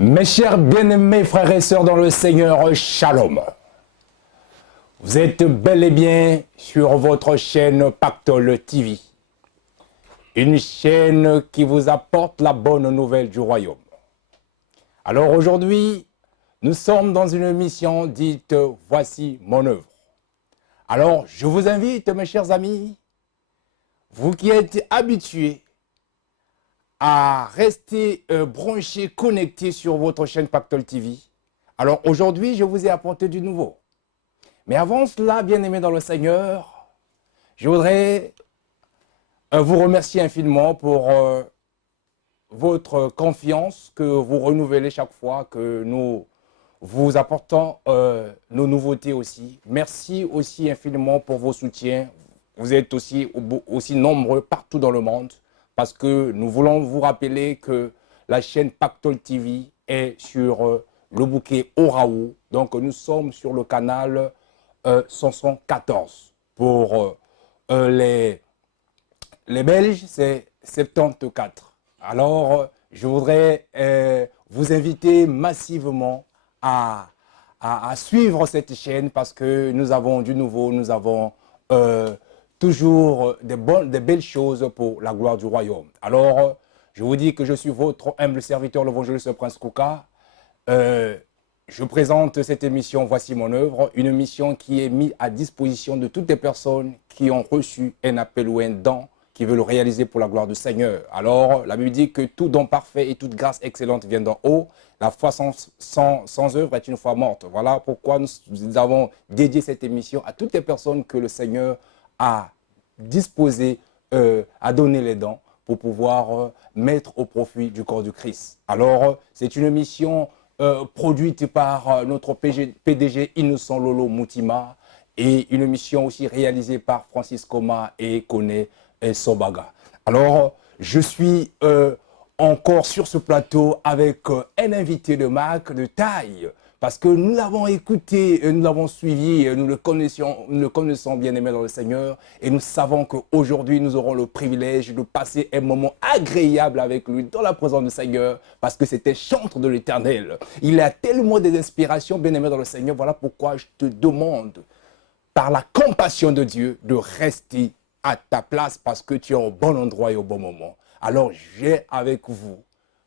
Mes chers bien-aimés frères et sœurs dans le Seigneur, Shalom. Vous êtes bel et bien sur votre chaîne Pactole TV. Une chaîne qui vous apporte la bonne nouvelle du royaume. Alors aujourd'hui, nous sommes dans une mission dite « Voici mon œuvre ». Alors je vous invite, mes chers amis, vous qui êtes habitués à rester branchés, connectés sur votre chaîne Pactole TV. Alors aujourd'hui, je vous ai apporté du nouveau. Mais avant cela, bien-aimés dans le Seigneur, je voudrais vous remercier infiniment pour votre confiance que vous renouvelez chaque fois que nous vous apportons nos nouveautés aussi. Merci aussi infiniment pour vos soutiens. Vous êtes aussi nombreux partout dans le monde parce que nous voulons vous rappeler que la chaîne Pactole TV est sur le bouquet Oraou. Donc nous sommes sur le canal 514. Pour les Belges, c'est 74. Alors, je voudrais vous inviter massivement à suivre cette chaîne parce que nous avons du nouveau, nous avons toujours des belles choses pour la gloire du royaume. Alors, je vous dis que je suis votre humble serviteur, l'évangéliste Prince Kouka. Je présente cette émission « Voici mon œuvre », une émission qui est mise à disposition de toutes les personnes qui ont reçu un appel ou un don qui veulent le réaliser pour la gloire du Seigneur. Alors, la Bible dit que tout don parfait et toute grâce excellente vient d'en haut. La foi sans œuvre est une foi morte. Voilà pourquoi nous avons dédié cette émission à toutes les personnes que le Seigneur a disposées à donner les dons pour pouvoir mettre au profit du corps du Christ. Alors, c'est une émission produite par notre PDG Innocent Lolo Moutima et une émission aussi réalisée par Francis Koma et Kone Sobaga. Alors, je suis encore sur ce plateau avec un invité de marque de taille parce que nous l'avons écouté, nous l'avons suivi, nous le connaissons bien aimé dans le Seigneur et nous savons qu'aujourd'hui nous aurons le privilège de passer un moment agréable avec lui dans la présence du Seigneur parce que c'était chantre de l'Éternel. Il a tellement d'inspiration bien aimé dans le Seigneur. Voilà pourquoi je te demande par la compassion de Dieu de rester à ta place parce que tu es au bon endroit et au bon moment. Alors j'ai avec vous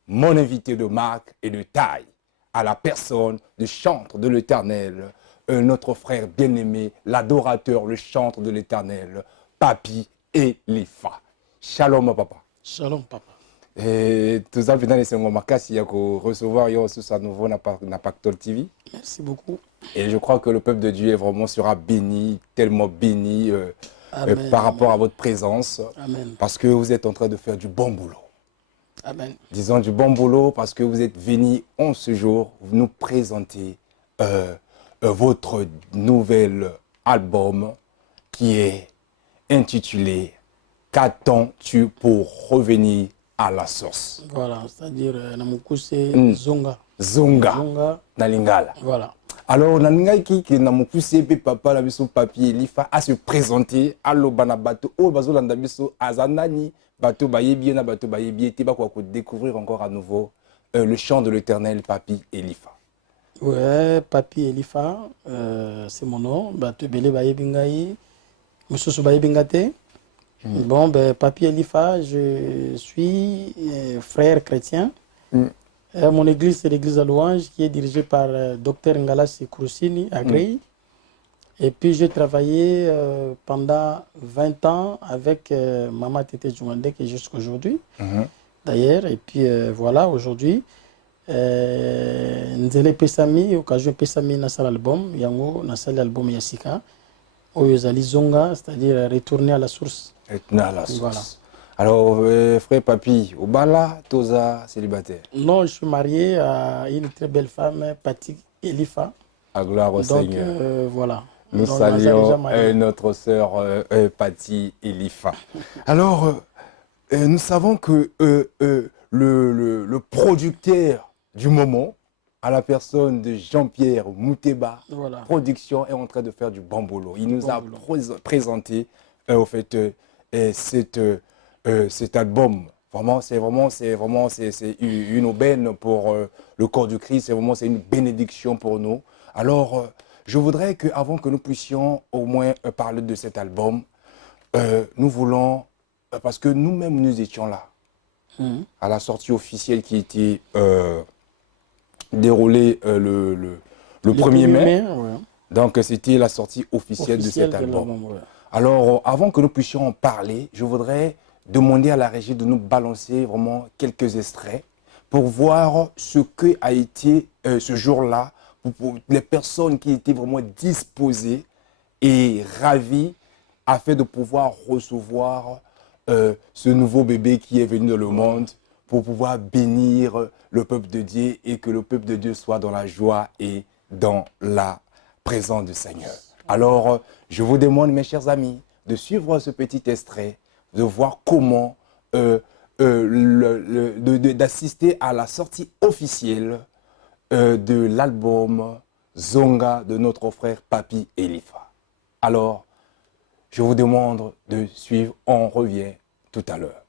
mon invité de marque et de taille à la personne du chantre de l'Éternel, notre frère bien-aimé, l'adorateur, le chantre de l'Éternel, Papi Elifa. Shalom papa. Shalom papa. Et tout ça, finalement, c'est un makasi à recevoir ce nouveau na Pactole TV. Merci beaucoup. Et je crois que le peuple de Dieu vraiment sera béni, tellement béni Amen, par rapport amen. à votre présence. Amen. Parce que vous êtes en train de faire du bon boulot. Amen. Disons du bon boulot parce que vous êtes venu en ce jour nous présenter votre nouvel album qui est intitulé « Qu'attends-tu pour revenir à la source ?» Voilà, c'est-à-dire Namukuse Zonga. Zonga na Lingala. Voilà. Alors, Naningaki qui Namukuse papa la biso Papi Elifa à se présenter à l'Obana Bato au Bazolanda biso Azanani Bato Bayebi na Bato Bayebi te ba ko découvrir encore à nouveau le chant de l'Éternel Papi Elifa. Ouais, Papi Elifa, c'est mon nom. Bato Bele Bayebingaï, Moussousou Bayebingate. Bon, ben, Papi Elifa, je suis frère chrétien. Mon église, c'est l'église à louange qui est dirigée par Dr Ngalassi Kouroussini à Grey. Et puis j'ai travaillé pendant 20 ans avec Mama Tete Djouandek et jusqu'à aujourd'hui. D'ailleurs, et puis voilà, aujourd'hui, Nzele Pesami, occasion Pesami Nassal album, Yango Nassal album Yassika, Oyozali Zonga, c'est-à-dire retourner à la source. Retourner à la source. Voilà. Alors, frère Papi, Obala, Toza, célibataire? Non, je suis marié à une très belle femme, Pati Elifa. À gloire au Seigneur. Voilà. Nous Donc, saluons notre sœur Pati Elifa. Alors, nous savons que le producteur du moment, à la personne de Jean-Pierre Mouteba, voilà. Production, est en train de faire du bon boulot. Il nous a présenté au fait cet album Vraiment, c'est une aubaine pour le corps du Christ. C'est une bénédiction pour nous. Alors, je voudrais qu'avant que nous puissions au moins parler de cet album, nous voulons, parce que nous-mêmes nous étions là, à la sortie officielle qui était déroulée le 1er mai. Ouais. Donc, c'était la sortie officielle de cet album. Ouais. Alors, avant que nous puissions en parler, je voudrais demander à la régie de nous balancer vraiment quelques extraits pour voir ce que a été ce jour-là, pour les personnes qui étaient vraiment disposées et ravies afin de pouvoir recevoir ce nouveau bébé qui est venu dans le monde pour pouvoir bénir le peuple de Dieu et que le peuple de Dieu soit dans la joie et dans la présence du Seigneur. Alors, je vous demande, mes chers amis, de suivre ce petit extrait, de voir comment, d'assister à la sortie officielle de l'album Zonga de notre frère Papi Elifa. Alors, je vous demande de suivre, on revient tout à l'heure.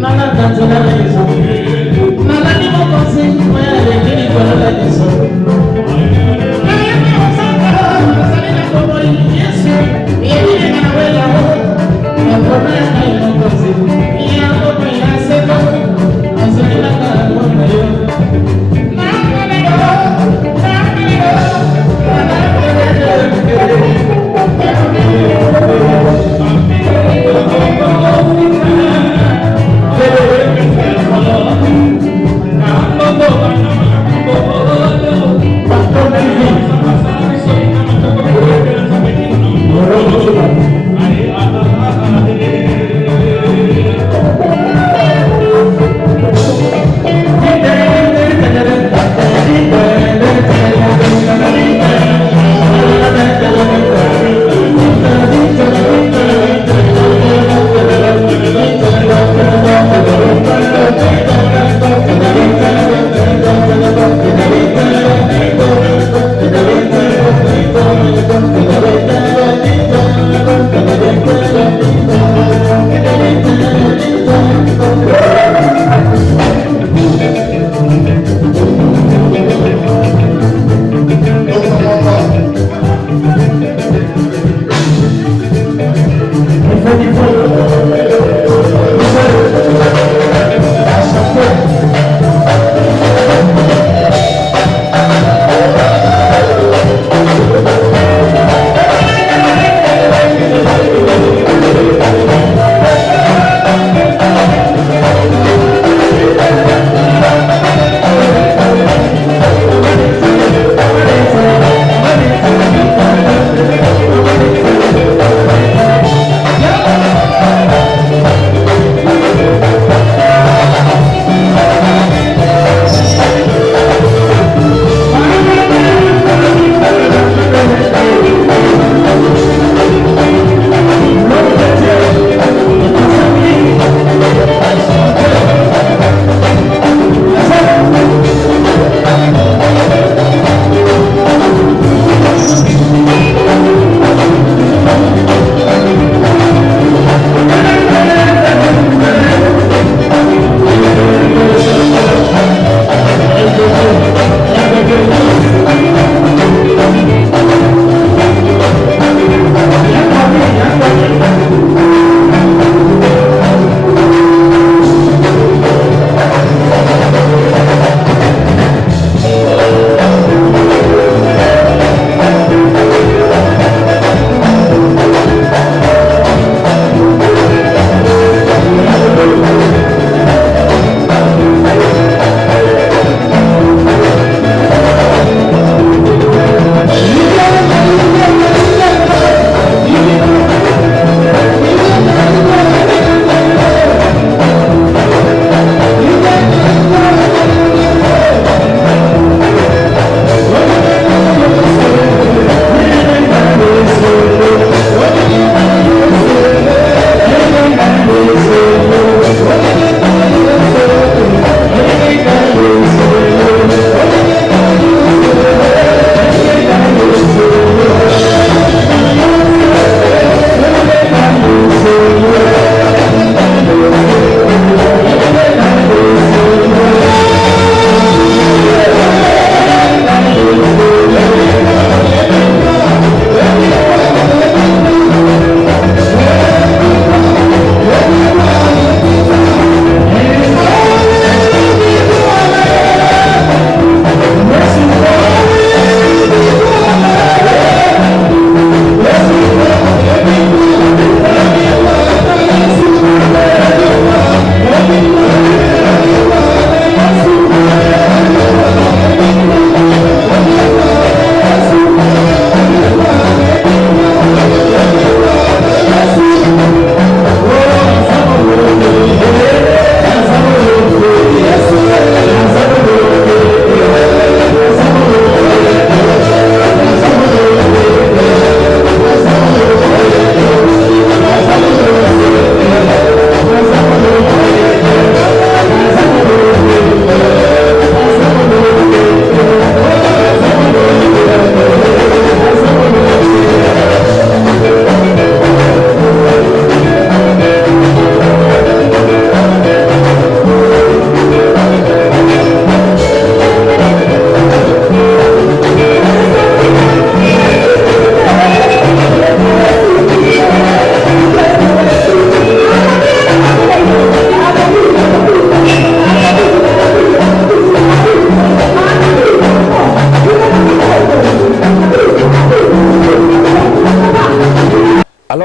Nah,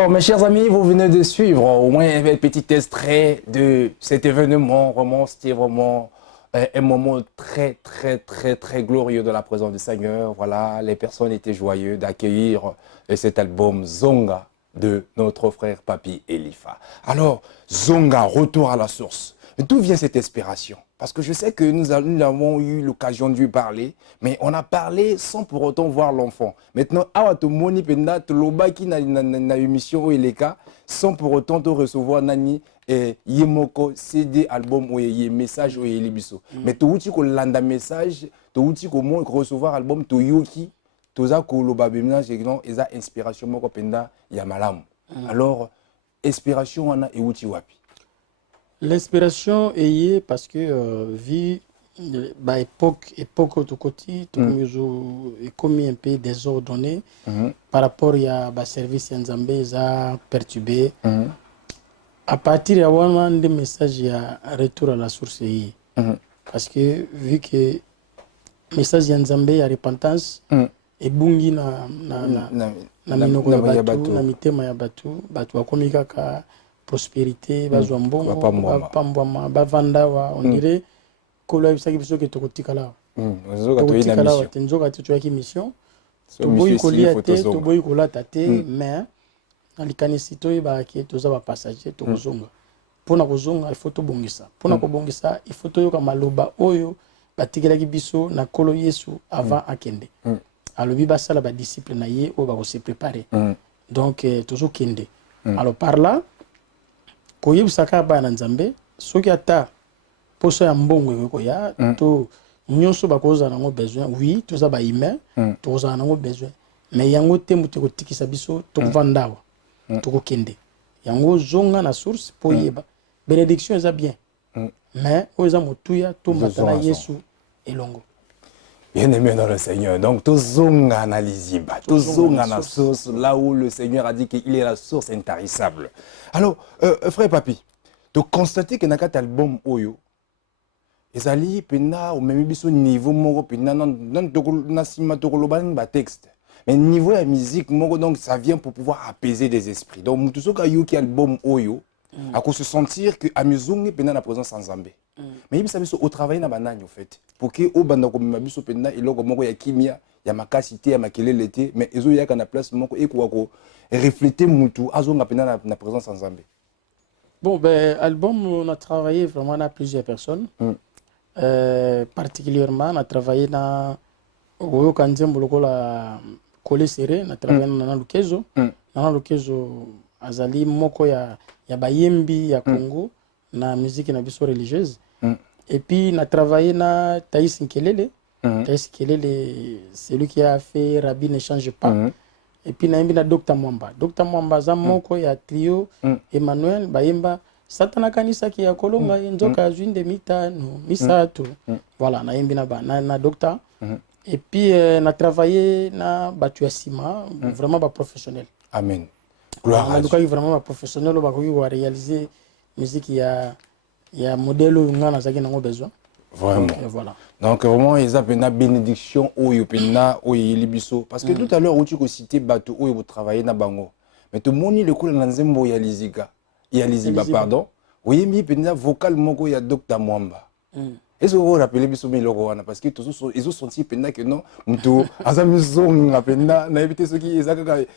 Alors, mes chers amis, vous venez de suivre au moins un petit extrait de cet événement. Vraiment, c'était vraiment un moment très, très, très, très glorieux de la présence du Seigneur. Voilà, les personnes étaient joyeuses d'accueillir cet album Zonga de notre frère Papi Elifa. Alors, Zonga, retour à la source. D'où vient cette inspiration? Parce que je sais que nous avons eu l'occasion de lui parler, mais on a parlé sans pour autant voir l'enfant. Maintenant, Awatomoni Penda, Tolobaki na émission Oeleka, sans pour autant te recevoir Nani et Yemoko CD album ou Yé message ou Yelibiso. Mais tu outil ko landa message, tu outil ko mon recevoir album to Yoki, toza ko lobabemna jegnon eza inspiration moko Penda Yamalam. Alors, inspiration wana e outil wapi? L'inspiration est parce que vu époque de côté, est comme un peu désordonné par rapport à service Nzambe, ça perturbé. À partir de des messages, il y a un retour à la source. Parce que vu que message Nzambe, il y a repentance, et bungi na minoko ya batu, na mitema ya batu, batu wakomika prospérité, bazwa mbongo, bapambwama, bavandawa, on dirait kolo yebisaki biso ke tokotikala. Tokotikala te nzoka te toyaki mission. Toboyi kolia te, toboyi kolata te, mais na likanisi toyebaka toza ba passager tokozonga. Pona kozonga il faut tobongisa. Pona kobongisa il faut toyoka maloba oyo batikelaki biso na kolo Yesu avant akende. Alobi basala ba disciple na ye oyo bako se préparer. Donc toujours kende. Alors par là koyebisaka bana Nzambe soki ata poso ya mbongo ekoya to nyonso bakoza nango besoin, oui toza ba humain toza nango besoin, mais yango te mutu kotikisa biso tokovandawa tokokende yango zonga na source po yeba bénédiction eza bien mais oza motuya to matala Yesu elongo. Bien aimé dans le Seigneur. Donc, tozonga analysiba, tozonga na source, là où le Seigneur a dit qu'il est la source intarissable. Alors, frère Papi, tu constates que dans cet album Oyo, ezali pena au même niveau moko pena na sima tokoloban ba texte. Mais niveau de la musique moko donc ça vient pour pouvoir apaiser des esprits. Donc, mutu soka yoki album Oyo, à cause se sentir que amizongi pena na présence sans Nzambe. Mais il s'agit au travail na banane en fait pour que au banda comme mabiso penda iloko moko ya kimia ya makasité ya makelele te mais ezo ya kana place moko e ko refléter mutu azonga penda na présence sans Nzambe. Bon ben album on a travaillé vraiment à plusieurs personnes. Particulièrement on a travaillé na oyo kanzembo lokola Kole Serré na travaillé na Lukezo. Na Lukezo azali moko ya bayembi ya Congo na musique na biso religieuse. Et puis, on a travaillé na Thaïs Nkelele. Thaïs Nkelele, c'est lui qui a fait Rabbi ne change pas. Et puis, on a mis Dr Mwamba. Dr Mwamba, Zamoko, il y a trio, Emmanuel, Bayemba, Satana Kanisa qui a Kolonga, Nzoka, Juin de Mitano, Misato. Voilà, on a mis na Docteur. Et puis, on a travaillé na Batuasima, vraiment pas professionnel. Amen. Gloire à Dieu. On a vraiment pas professionnel, on va réaliser musique il y a un modèle où on a besoin. Vraiment. Donc, voilà. Donc vraiment, ils ont une bénédiction au Yopena, au Yelibiso. Parce que tout à l'heure, où tu as cité Bato, où vous travaillez na Bango. Mais tout le monde, le coup, dans Zembo, il y a Liziga. Il y a Liziba, pardon. Oui, mais il y a vocal, il y a Dr Mwamba. Est-ce que vous vous rappelez Biso Milogoana? Parce que ils ont senti que non, nous avons évité ce qui est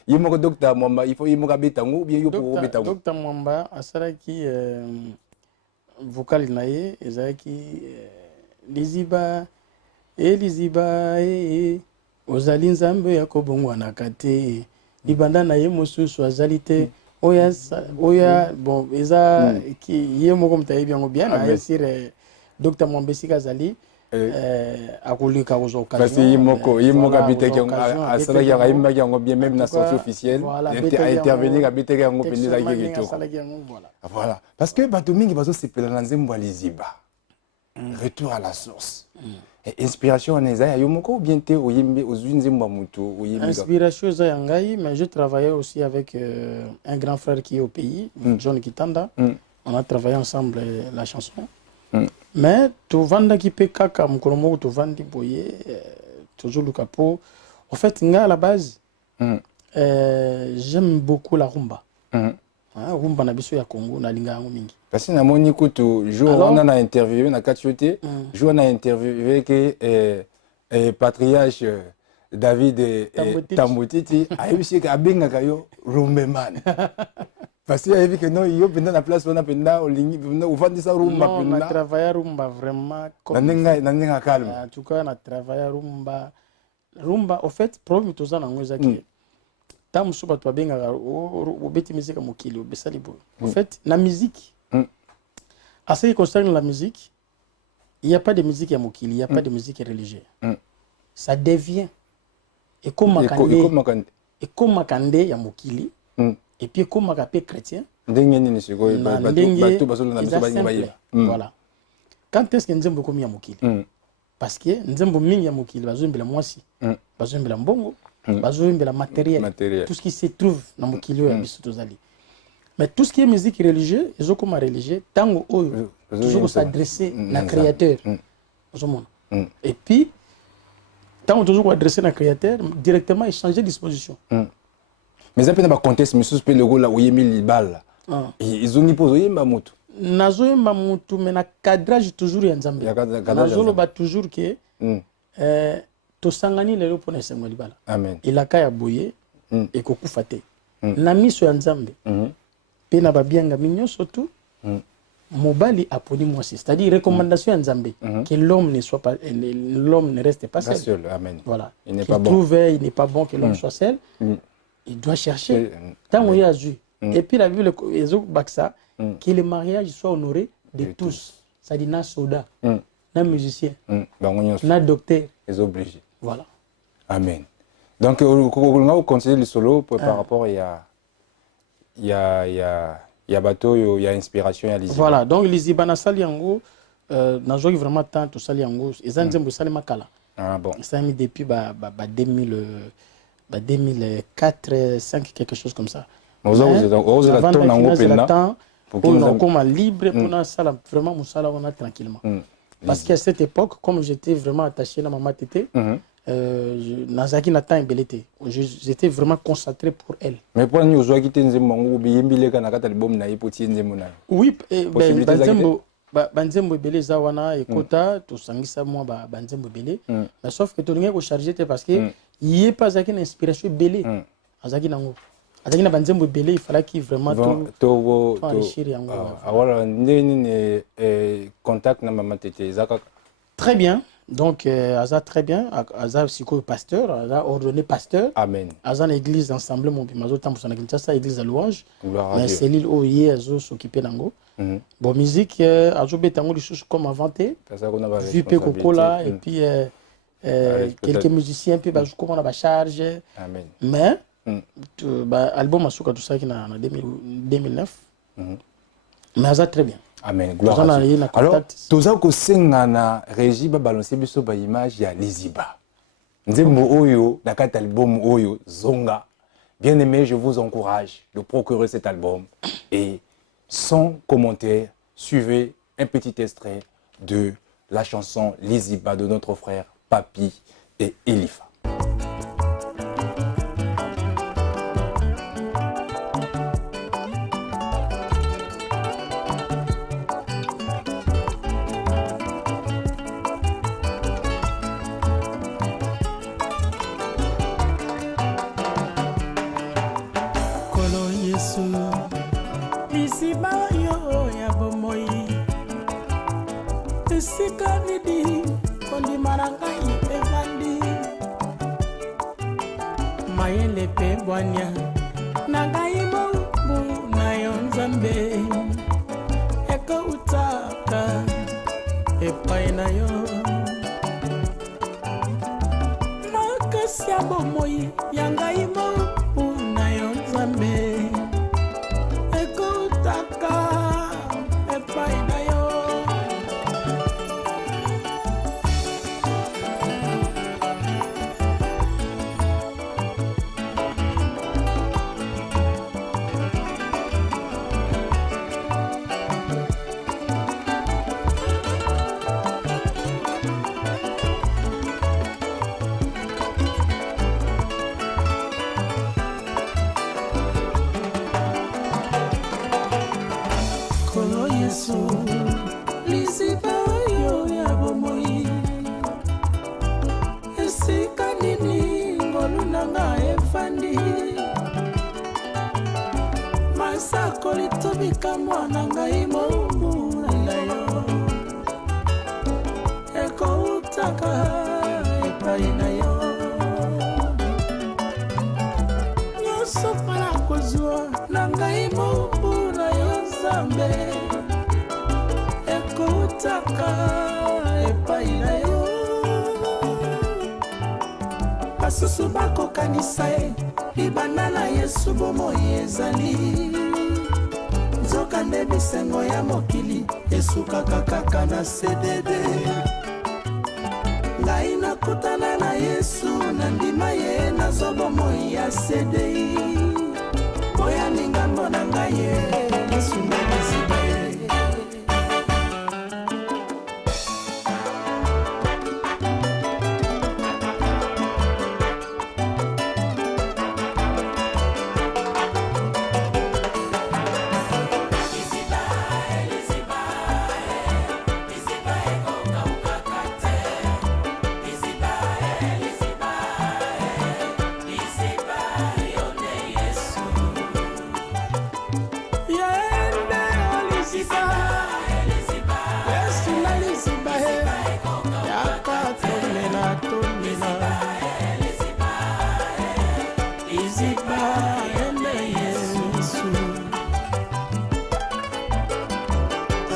il y a Dr Mwamba, il faut y avoir Betango, bien il faut Betango. Dr Mwamba, à ça qui vocal nae ezaki liziba ozali Nzambe ya kobongwa na kate libanda na ye mosusu azali te oya bon eza ki ye moko mutayebi yango bien na sire Dr Mwamba sika azali akolika kozo occasion parce que yimoko abiteki asala ya imba yango bien même na sortie officielle intervenir abiteki yango pendeza kiki to voilà parce que bato mingi bazo sepela na Nzembo Liziba retour à la source et inspiration en ezaya yomoko bien te oyimbe ozwi Nzembo mutu oyimbe inspiration za yangai mais je travaillais aussi avec un grand frère qui est au pays John Kitanda on a travaillé ensemble la chanson. Mais tu vends qui peut kaka mukolomo tu vends boye toujours le capot. En fait, à la base, j'aime beaucoup la rumba. rumba na biso ya Congo na linga yango mingi. Parce que namoni kutu jour on a interviewé na kachiote, jour on a interviewé que patriarche David Tambutiti a réussi à benga kayo rumbeman. Parce qu'il a vu que non, il y a pendant la place on a pendant au lingi, on va dire ça rumba pendant. Non, on a travaillé rumba vraiment comme nanenga calme. En tout cas, on a travaillé rumba. Rumba, au fait, problème tout ça nango zaki. Tam suba to benga au beti musique mokili, au besali bo. En fait, la musique. À ce qui concerne la musique, il n'y a pas de musique à mokili, il n'y a pas de musique religieuse. Ça devient et comme Makande ya mokili et puis comme Makapé chrétien. Voilà. Quand est-ce que nzembo komi ya mokili? Parce que nzembo mingi ya mokili bazombela mwasi, bazombela mbongo, bazombela matériel, tout ce qui se trouve dans mokili ya biso tozali. Mais tout ce qui est musique religieuse, ils ont comme religieux, tango oyo, toujours s'adresser na créateur. Et puis tant toujours adressé à créateur, directement échanger disposition. Mais ça peut être un contexte, mais si le gars là où il y a 1000 balles, ils ont mis pour eux mamutu. Nazo mamutu, mais na cadrage toujours en Zambie. Nazo lo ba toujours que to sangani le lo pone sengoli bala. Amen. Il a kaya boye et koku fate. Na miso en Zambie. Pe na ba bianga minyo surtout. Mobali aponi moi, c'est-à-dire recommandation en Zambie que l'homme ne soit pas, l'homme ne reste pas seul. Amen. Voilà. Il n'est pas bon. Trouve, il n'est pas bon que l'homme soit seul. Il doit chercher. Tant où il y a eu. Et puis la Bible Baksa, que le mariage soit honoré de tous. C'est-à-dire na soda, na musicien, na docteur. Les obligés. Voilà. Amen. Donc on conseille le solo par rapport il y a bateau, il y a inspiration, il y a Liziba. Voilà, donc Liziba na sali yango na jogi vraiment tant to sali yango eza nzembo sali makala. Ah bon. Ça mis depuis 2004 5 quelque chose comme ça. Vous avez le temps pour qu'on libre pour na sala vraiment musala on a tranquillement. Parce qu'à cette époque comme j'étais vraiment attaché à maman tété Nazaki n'a pas embelleté. J'étais vraiment concentré pour elle. Mais pour nous, vous avez nzembo biyembile kana kata album na ipoti nzembo na. Oui, banzembo belé zawana ekota to sangisa moi banzembo belé. Mais sauf que to linga ko charger parce que il est pas zaki une inspiration belé. Azaki nango. Azaki na banzembo belé, il fallait qu'il vraiment to enrichir yango. Alors ndeni contact na maman tété zaka. Très bien. Donc, Aza très bien, Aza psycho pasteur, Aza ordonné pasteur. Amen. Aza l'église ensemble, mon bimazo tambo sana kinshasa église à louange. Mais c'est l'île où il Azo s'occuper d'ango. Bon musique, Azo betango des choses comme inventé. Vu pe kokola et puis quelques musiciens puis bazo comment on a charge. Amen. Mais album asuka tout ça qui na 2009. Mais Aza très bien. Amen. Gloire à Dieu. Alors, tout ça que sengana régie ba balancer biso ba image ya Liziba. Nzembo oyo na kat album oyo zonga. Bien aimé, je vous encourage de procurer cet album et sans commentaire, suivez un petit extrait de la chanson Liziba de notre frère Papi et Elifa. Liziba yo ya bomoi Esika nidi kondi marangai evandi Mayele pe bwanya Nagai mobu na yo nzambe Eko utaka epai na yo Makasi ya bomoi yangai mobu na yo nzambe Yesu liziba oyo ya bomoi esika nini ngolu nanga efandi masako litobika mwana ngai momuna yo ekoutaka epai na yo nyonso mpona kozwa na ngai momuna yo Nzambe ekoutaka epai na yo basusu bakokanisa ye libanda na Yesu bomoi ezali nzoka nde bisengo ya mokili esukaka kaka na CDD ngai nakutana na Yesu na ndima ye nazwa bomoi ya CDI oya ningambo na ngai ye Yesu na liziba ye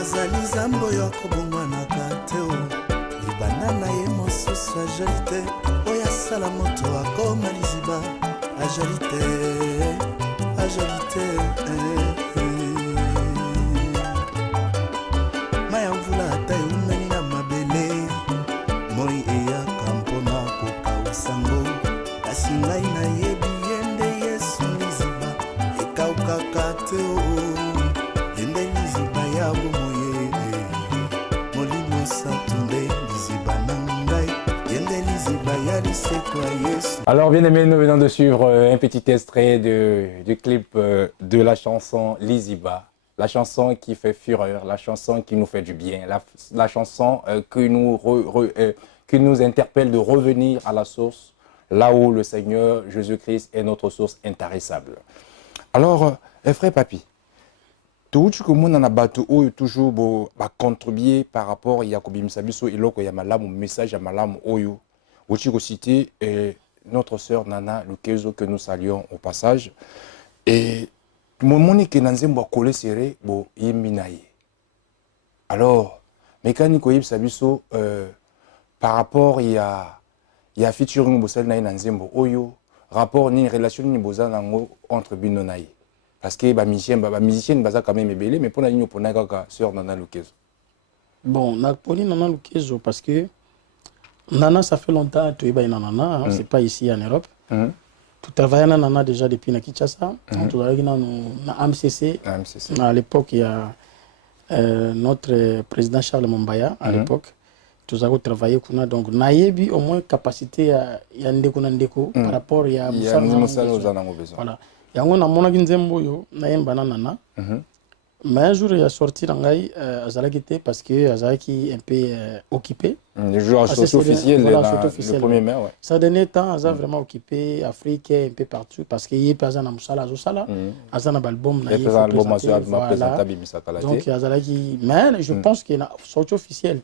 azali zambo yo akobongwanaka te o libanda na ye mosusu ajali te oyo asala moto akoma liziba ajali te mai ya mvula ata eungani na mabele moi eyaka mpona kokausango kasi ngai nayebi ye nde Yesu liziba ekaukaka te o yende liziba ya bomoye molimo satunde liziba na ngai yende liziba ya liseko ya Yesu. Alors bien aimés, nous venons de suivre un petit extrait du clip de la chanson Liziba. La chanson qui fait fureur, la chanson qui nous fait du bien, la chanson qui nous interpelle de revenir à la source, là où le Seigneur Jésus-Christ est notre source intarissable. Alors, frère Papi, tout ce que mon anabato ou toujours contribuer par rapport à Yakobi Msabiso et l'autre Yamalam, message à Malam Oyo, où tu cité notre sœur Nana Lukezo que nous saluons au passage. Et mon que nanzembo collé serré bo yeminaye. Alors, mécanique Yib Sabiso par rapport il y a featuring bosel na nanzembo Oyo, rapport ni relation ni bozanango entre binonaye. Parce que les musiciens baza quand même ébélé, mais pour la ligne pour naga sœur Nana Lukezo. Bon, Napoli Nana Lukezo parce que Nana ça fait longtemps que tu es Nana, c'est pas ici en Europe. Tu travailles à Nana déjà depuis na Kinshasa, tu travailles na AMCC. À l'époque il y a notre président Charles Mombaya à l'époque. Tous avons travaillé kuna donc nayebi au moins capacité ya ndeko na ndeko par rapport ya musala. Voilà. Yango na mona kinzembo yo na yemba na Nana. Mais un jour il a sorti ngai azalaki parce que azalaki un peu occupé. Le joueur officiel le 1er mai ouais. Ça dernier temps aza vraiment occupé Afrique un peu partout parce que il passe na musala zo sala azana album na voilà. Donc azalaki mais je pense que na sortie officielle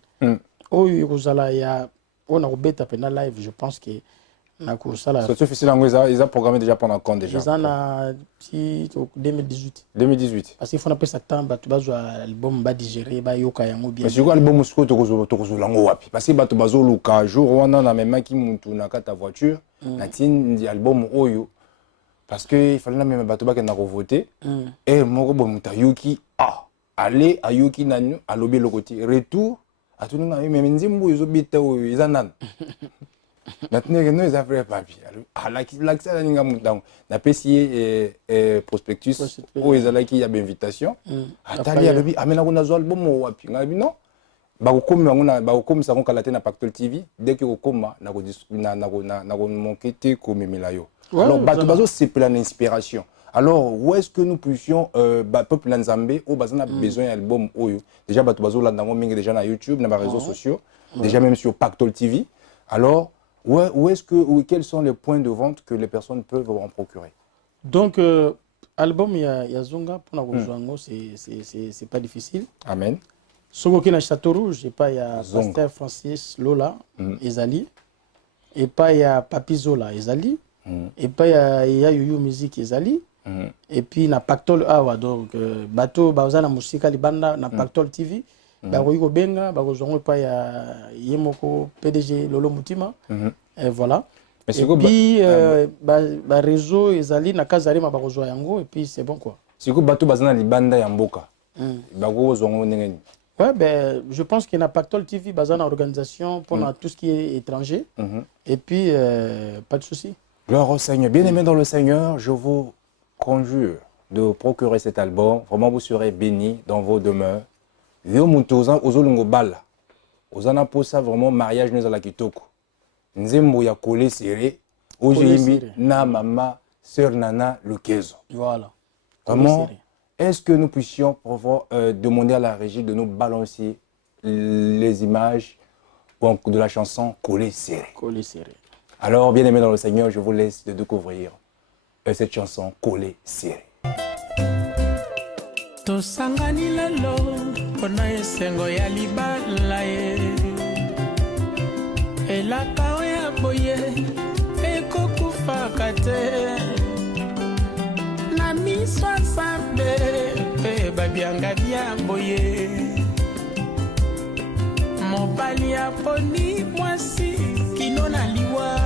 oyo kozala ya on a robeta pena live je pense que na kursala sortie officielle ils ont programmé déjà pendant quand déjà ils en a 2018 parce qu'il faut appeler ça temps batu bazwa album ba digérer ba yoka yango bien mais c'est quoi album sko tokozo lango wapi parce que batu bazo luka jour wana na même ki muntu na kata voiture na tin album oyo parce que il fallait même batu ba ke na voter et moko bo mutayuki aller à yuki nanu à lobby le côté retour à tout na même nzimbo izo bita oyo izanan. Maintenant, nous avons fait papier. L'accès à la PCA prospectus, où ils ont une invitation. Attendez, il y a un album. Non, comme ça, on a la Pactole TV. Dès que vous avez manqué, comme Milayo. Alors, c'est plein d'inspiration. Alors, où est-ce que nous puissions, peuple Nzambe, où on a besoin d'un album, déjà, bazo déjà sur YouTube, dans les réseaux sociaux, déjà même sur Pactole TV. Alors, où est-ce que, quels sont les points de vente que les personnes peuvent en procurer? Donc, album, il y a Zonga, pour nous c'est pas difficile. Amen. Sogoki na Château Rouge, et pas il y a Pasteur Francis Lola, Ezali, et pas il y a Papi Zola, Ezali, et pas il y a Yoyo Music, Ezali, et puis na Pactole Awa, donc bateau, baza na musika libanda, na Pactole TV, bagoyiko benga, bagozongo pas il y a Yemoko PDG Lolo Mutima, et voilà. Et puis réseau Ezali, na Kazari ma bagozo yango, et puis c'est bon quoi. Si vous bateau baza na libanda yamboka, bagozongo nengeni. Ouais, ben, je pense qu'il y a Pactole TV, basé en organisation pour tout ce qui est étranger. Et puis, pas de souci. Gloire au Seigneur. Bien-aimés dans le Seigneur, je vous conjure de procurer cet album. Vraiment, vous serez bénis dans vos demeures. Léo Muntouza, Ozolungo Bala. Ozana Posa, vraiment, mariage nous à la Kitoko. Nzembo ya Kole Sere. Ojimbi, na mama, sœur Nana, le Kezo. Voilà. Vraiment. Est-ce que nous puissions demander à la régie de nous balancer les images de la chanson Collé Serré? Collé Serré. Alors, bien aimé dans le Seigneur, je vous laisse de découvrir cette chanson Collé Serré. Tosangani lelo pona esengo ya libala ye elaka oya boye ekokufaka te na miso nsambe mpe babianga bya boye mobali aponi mwasi kino na liwa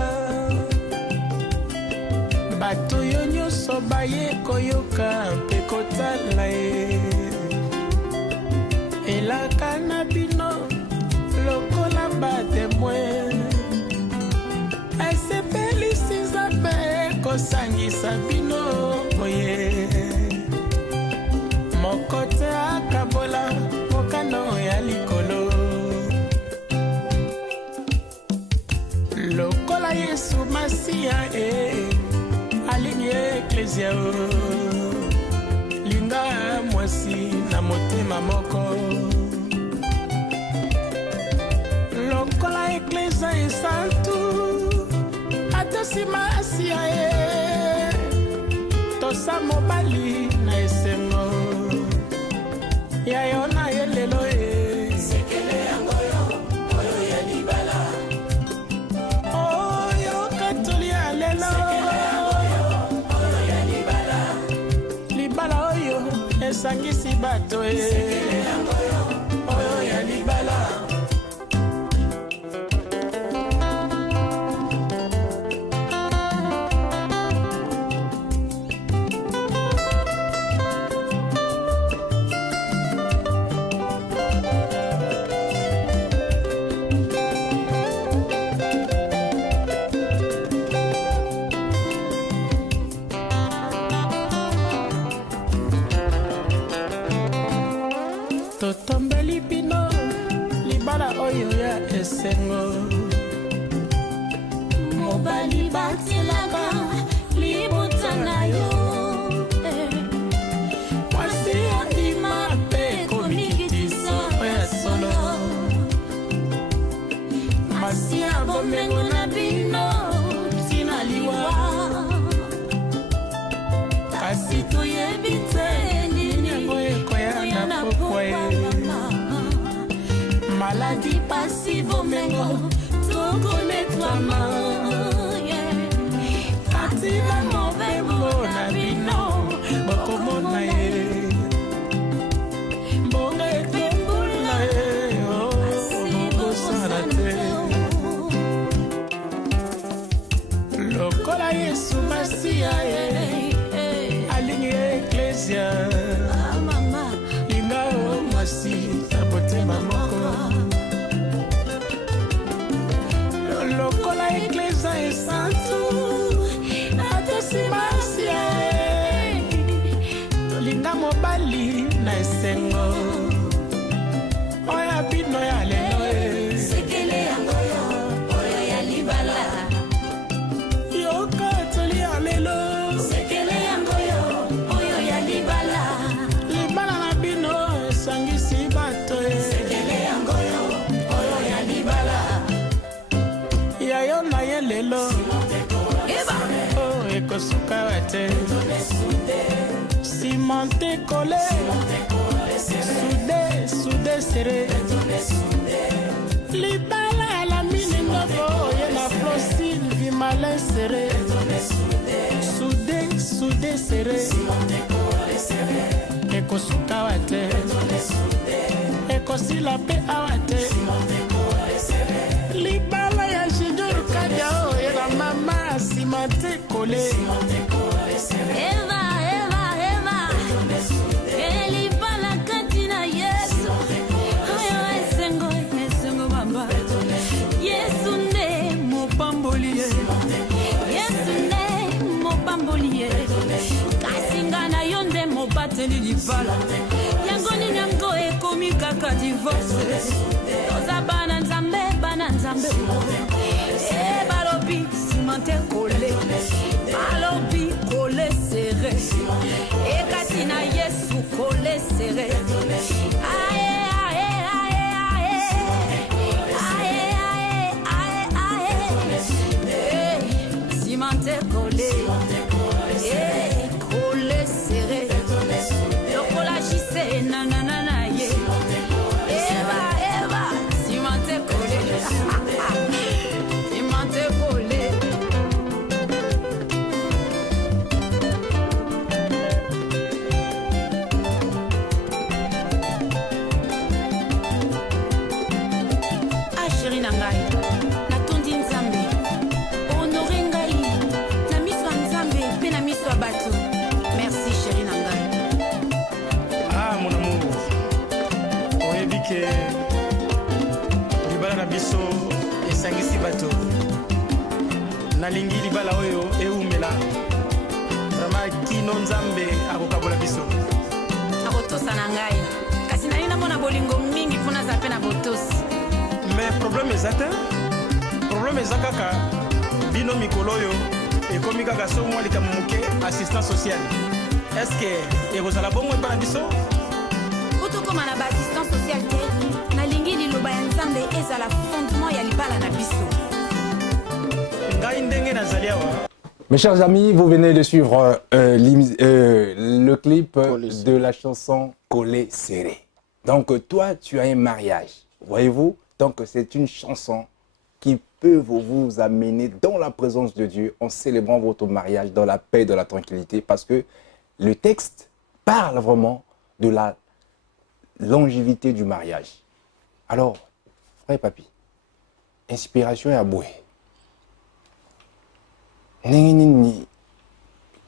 bato yo nyonso baye koyoka mpe kotala ye elaka na bino lokola batemwe esepelisi nzambe kosangisa bino boye moko te akabola mokano ya likolo lokola yesu masiya alingi eklesia linga mwasi na motema moko lokola eklesia esantu atosima asiya tosa mobali na esengo ya yo na ye lelo sekele yango yo oyo ya libala oyo katoli ya lelo sekele yango yo oyo ya libala libala oyo esangisi bato sekele yango yo oyo ya libala totombeli bino libala oyo ya esengo mobali batelaka libota na yo mwasi ondima mpe komikitisa oya solo masi ya bomengo na bino ntina liwa kasi toyebi te nini yango ekoya na pokwa maladi pasi bomengo tokonetwama atina mobembo na bino bokomona ye mbonga ekembula ye okosala te lokola yesu masiya ye alingi eklesia linga o mwasi na botema moko lokola eklesia esantu atosimasia tolinga mobali na esengo oya bino ya lelo sekele yango yo oyo ya libala yoka toli ya lelo sekele yango yo Ekosukawate Cimenté collé Soudé serré Libala la mine novo Yena flossil Vimalin serré Soudé serré Ekosukawate Ekosila pe awate Libala ya Junior Kadiao Yena mama cimenté collé Eva Elibala katina Yesu Ayo esengo bamba Yesu ne mopamboliye Yesu ne mopamboliye Kasinga na yonde mobateli libala Yangoni nyango ekomi kaka divorce Toza bana nzambe balobi cimenté collé Balobi collé serré Ekatina Yesu collé serré Cimenté collé collé serré Lokola jise nanana ye Eva cimenté collé Cimenté collé Chéri na ngai natondi nzambe honore ngai na miso ya nzambe mpe na miso ya bato merci chéri na ngai. Ah mon amour oyebi ke libala na biso esangisi bato nalingi libala oyo eumela vraimen kino nzambe akokabola biso akotosa na ngai kasi nali namona bolingo mingi mpo naza mpe na botosi mais problème eza kaka bino mikolo oyo ekomi kaka so mwa likambo moke assistance sociale est ce que ekozala bongo epa na biso utokoma na baassistance sociale te nalingi liloba ya nzambe ezala fondement ya libala na biso ngai ndenge nazali awa. Mes chers amis, vous venez de suivre le clip de la chanson Collé serré. Donc toi, tu as un mariage, voyez-vous. Donc c'est une chanson qui peut vous amener dans la présence de Dieu en célébrant votre mariage dans la paix, dans la tranquillité, parce que le texte parle vraiment de la longévité du mariage. Alors, frère Papi, inspiration et aboué.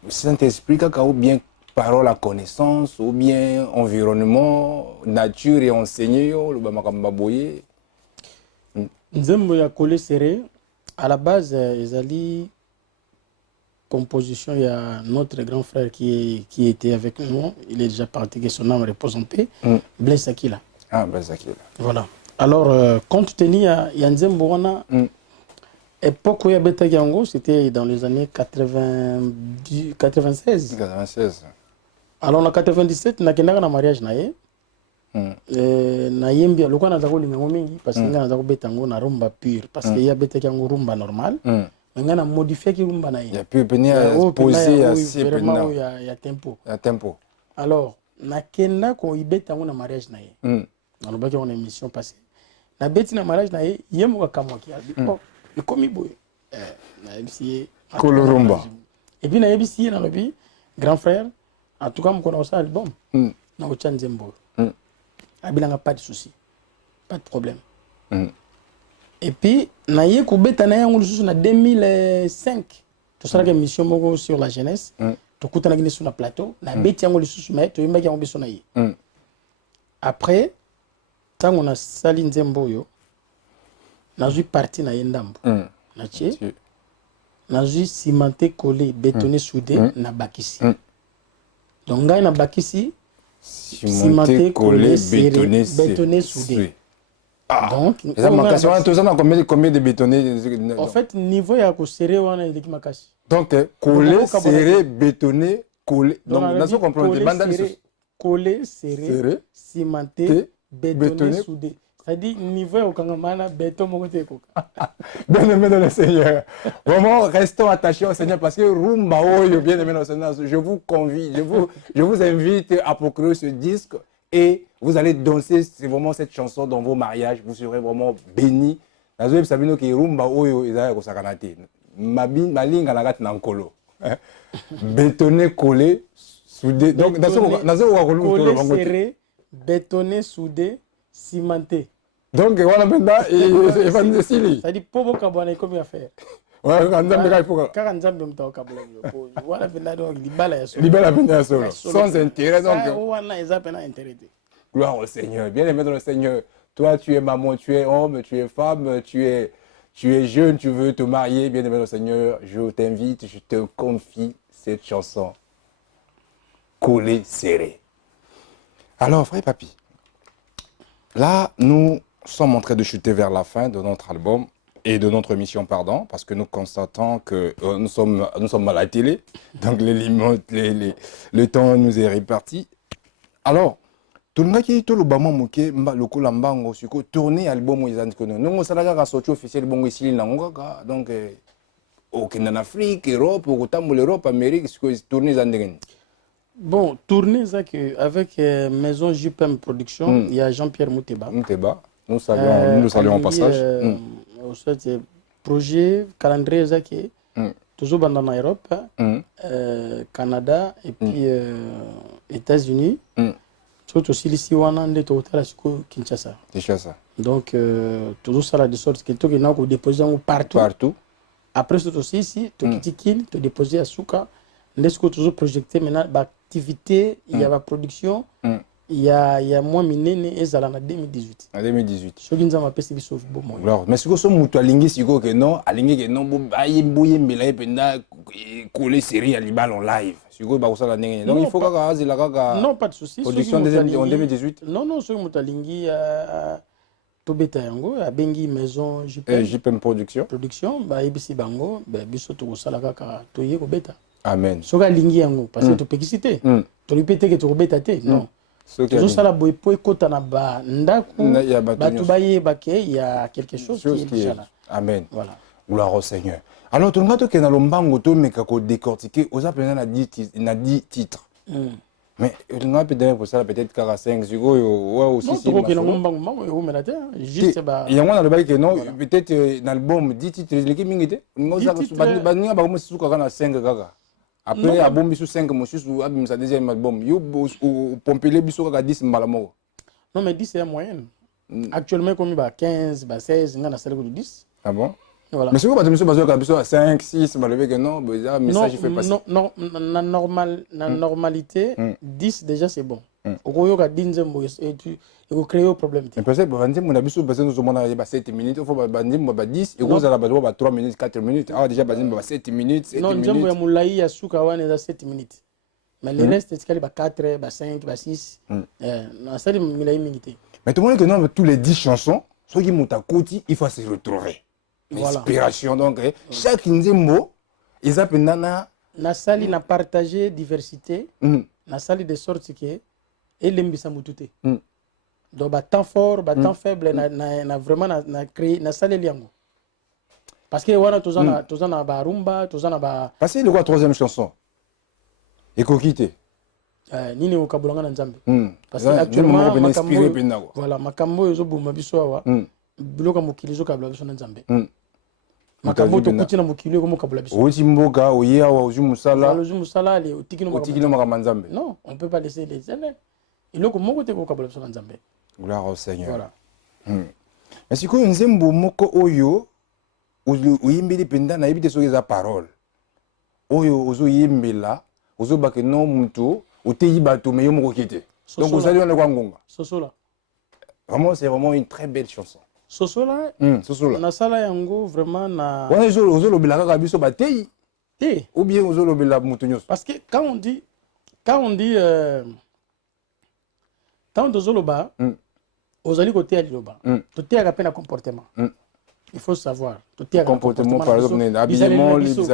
Saint-Esprit, ou bien parole à connaissance, ou bien environnement, nature et enseigner, le bamakambaboye. Nzembo ya Collé serré, à la base, ezali composition, il y a notre grand frère qui était avec nous, il est déjà parti, que son âme repose en paix, Blaise Akila. Ah, Blaise Akila. Voilà. Alors, compte tenu, il y a Nzembo, on a époque où il y avait Yango, c'était dans les années 96. 96. Alors, en 97, on a un mariage naé. Na yembi alikuwa anataka lingango mingi parce que ngana nataka beta ngo na rumba pure parce que ya beta yango rumba normal ngana modifier ki rumba na ye ya pu venir poser ya si vraiment ya tempo alors na kenda ko ibeta ngo na mariage na ye na lobaki on émission passée na beti na mariage na ye yemo ka kamwa ki oh le komi boy na MCA Kolorumba et puis na MCA na lobi grand frère en tout cas mon connaît ça album na o Nzembo abilanga pas de souci, pas de problème. Et puis, naye kubeta na yango lususu na 2005. To sala ke mission moko sur la jeunesse. To kutana kine sur na plateau, na beti yango lususu mais to yimba yango biso na ye. Après, tango na sali Nzembo yo, na zui parti na yendambo. Na tie. Na zui cimenté collé, bétonné soudé na bakisi. Donc ngai na bakisi cimenté, collé, bétonné, soudé. Ah, donc, combien de bétonné? En fait, niveau ya ko serré wana il est makasi. Donc collé, serré, bétonné, collé. Donc dans ce comprendre collé, serré, cimenté, bétonné, soudé. C'est-à-dire, niveau au Kangamana, béton, mon côté. Bien-aimé dans le Seigneur, vraiment, restons attachés au Seigneur parce que Rumba Oyo, bien-aimé dans le Seigneur, je vous convie, je vous invite à procurer ce disque et vous allez danser, c'est vraiment cette chanson dans vos mariages, vous serez vraiment bénis. Nazoyebi sabino ki Rumba Oyo ezaya kosakana te. Malinga na kati na nkolo. Bétonné, collé, soudé. Donc, collé, serré, bétonné, soudé, cimenté. Donc, voilà maintenant, il va nous essayer. Ça dit, pour vous, il y a combien à faire. Ouais, quand il faut. Quand on a un voilà, donc, sans intérêt. Donc, gloire au Seigneur. Bien aimé dans le Seigneur. Toi, tu es maman, tu es homme, tu es femme, tu es jeune, tu veux te marier. Bien aimé dans le Seigneur, je t'invite, je te confie cette chanson. Collé, serré. Alors, frère Papy, là, nous sommes en train de chuter vers la fin de notre album et de notre émission, pardon, parce que nous constatons que nous sommes à la télé, donc le temps nous est réparti. Alors, tourner album officiel donc en Afrique, Europe, Europe, Amérique, tourner bon, tourner avec Maison JPM Production, il y a Jean-Pierre Mouteba. Nous saluons en passage. Projet, calendrier, toujours dans l'Europe, Canada et puis États-Unis. Surtout aussi ici, on a des hôtels à Kinshasa. Donc, toujours ça, de sorte que tu as déposé partout. Après, c'est aussi ici, tu as déposé à Souka. Est-ce que toujours projeté maintenant l'activité, il y a la production, il y a moins miné et ça en 2018. En 2018. Ce qui nous a fait c'est bon. Alors, mais si vous êtes aligné, si vous êtes non, aligné que non, vous avez collé série à l'Ibal en live. Donc il faut que non, pas de souci. Production en 2018. Non, ce que aligné à Tobeta Yango, à Bengi Maison JPM Production. Production, ABC Bango, biso to salaka ka toye ko beta. Amen. Ce que aligné yango parce que tu peux citer. Tu répéter que tu beta te. Non. Toujours ça la boy pour kota na ba ndaku batu baye bake il y a quelque chose qui est déjà là. Amen. Voilà. Gloire au Seigneur. Alors tu ngato ke na lombango to meka ko décortiquer aux appels na 10 titres. Mais tu ngap peut-être pour ça peut-être 45 zigo ouais aussi c'est non que lombango mango mais là juste ba il y a moi dans le bail que non peut-être dans l'album 10 titres les mingité ngoza ba ninga ba mo suka kana 5 gaga. Après, à bon bisou 5 monsieur abim sa deuxième album. Yo pompele bisou ka 10 mbalamoko. Non mais 10 c'est la moyenne. Actuellement comme ba 15, ba 16, ngana sala ko 10. Ah bon? Voilà. Mais c'est quoi monsieur bazo ka bisou à 5, 6 malvé que non, ça message fait passer. Non, na normalité 10 déjà c'est bon. Okoyo ka 10 et tu créer un problème. Mais peut-être que mon abisso parce que nous sommes à 7 minutes, il faut bandim ba 10 et vous allez ba 3 minutes, 4 minutes. Ah déjà bandim ba 7 minutes, 7 minutes. Non, jambo ya mulai ya suka wana za 7 minutes. Mais le reste c'est ba 4, ba 5, ba 6. Na ça mulai minute. Mais tout le monde que non tous les 10 chansons, ceux qui montent à côté, il faut se retrouver. L'inspiration donc chaque nzembo ils appellent nana na sali na partager diversité. Na sali de sorte que elembisa mutute. Donc temps fort, temps faible na vraiment na créer na sali liango. Parce que wana tozana ba rumba, tozana ba passer le quoi troisième chanson. Ekokité. Nini okabulanga na nzambe. Parce que actuellement voilà makambo yozo buma biso awa. Biloka mokili zo kabula biso na nzambe. Makambo to kutina mokili ko mokabula biso. Ozi mboka oya wa ozu musala. Ozu musala le otikino makamba nzambe. Non, on peut pas laisser les élèves. Il ko moko te ko kabula biso na nzambe. Gloire au Seigneur. Voilà. Mais si ko nzembo moko oyo oyimbeli penda na yibite soki za parole. Oyo ozo yimbela, ozo bakeno mutu, oteyi bato meyo moko kite. Donc vous allez on kwa ngonga. Sosola. Vraiment c'est vraiment une très belle chanson. Sosola. Sosola. Na sala yango vraiment na on ozo lobela kaka biso bateyi. Ou bien ozo lobela mutu nyos. Parce que quand on dit tant de zoloba, aux alliés côté à l'Iloba, tout est à peine à comportement. Il faut savoir. Tout est à comportement, par exemple, habillement, les ils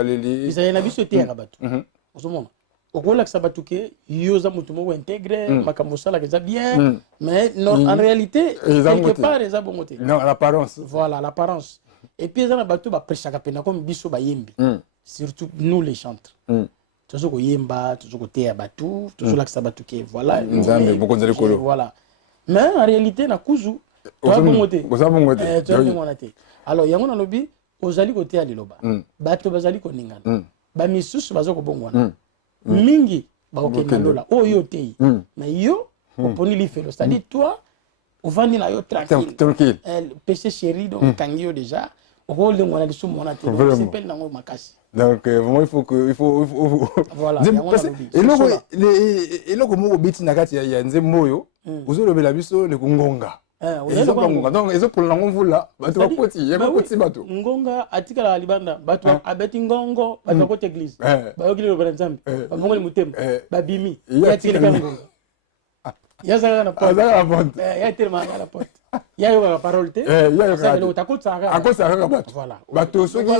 allaient la vie sur terre à battre. Au monde. okola sabatuke yoza mutumo intégré makambo sala que ça bien mais non en réalité quelque part eza bongo te non l'apparence voilà l'apparence et puis eza na bato ba prêchaka pena comme biso ba yembi surtout nous les chantres toujours yemba toujours teya bato toujours la sabatuke voilà nzambe beaucoup de kolo voilà mais en réalité na kuzu toi bongo te toi bongo te alors yango na lobi ozali ko teya liloba bato bazali ko ningana ba misusu bazoko bongwana mingi bakokenda lola oyo tei mais yo oponi lifelo c'est-à-dire toi ovandi na yo tranquille péché chéri donc kangi yo déjà okolengwana lisu mona te sepeli nango makasi donc vraiment il faut voilà eloko moko beti na kati ya nzembo oyo ozolobela biso le kungonga donc ezopola nango mvula bato bakoti bato ngonga atikala libanda bato abeti ngongo bato bakoti église bayoki lilobela nzambe babongoli motema babimi yatikilika ngonga yazalaka na porte yatelemaka na porte yayokaka parole te akotisaka kaka bato bato soki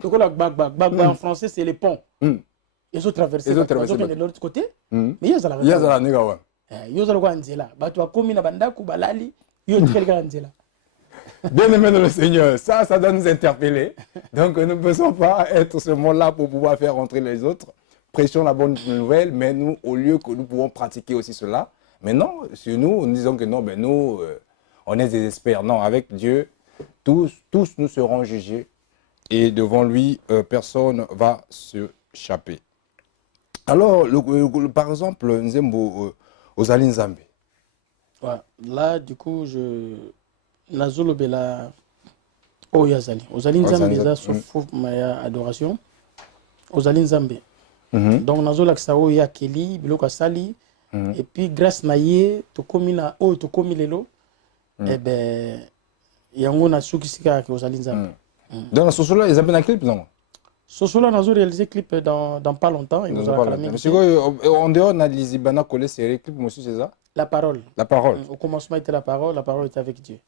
tokola gbagba en français c'est les ponts ezotraverse de l'autre côté mais yazala nika wana yozala kwa nzela bato bakomi na bandako balali yo tikalika nzela. Bien aimé dans le Seigneur, ça doit nous interpeller. Donc nous ne pouvons pas être seulement là pour pouvoir faire rentrer les autres. Prêchons la bonne nouvelle, mais nous, au lieu que nous pouvons pratiquer aussi cela, mais non, sur nous, nous disons que non, ben nous, on est des experts. Non, avec Dieu, tous nous serons jugés et devant lui, personne ne va se échapper. Alors, par exemple, Nzembo, Ozali Nzambe. Ouais, là, du coup, Nazolobela Oyazali. Ozali Nzambe, ça, sauf ma adoration. Ozali Nzambe. Donc, Nazolaksa Oya Keli, Biloka Sali. Et puis, grâce à Naye, Tokomi na O, Tokomi Lelo, eh ben, Yango na Sukisika qui Ozali Nzambe. Dans la Sosola, ils ont un clip, non? Sosola, nous avons réalisé clip dans pas longtemps. Monsieur, en dehors, on a Lizibana collé série clip, monsieur, c'est ça? La parole. La parole. Au commencement était la parole était avec Dieu.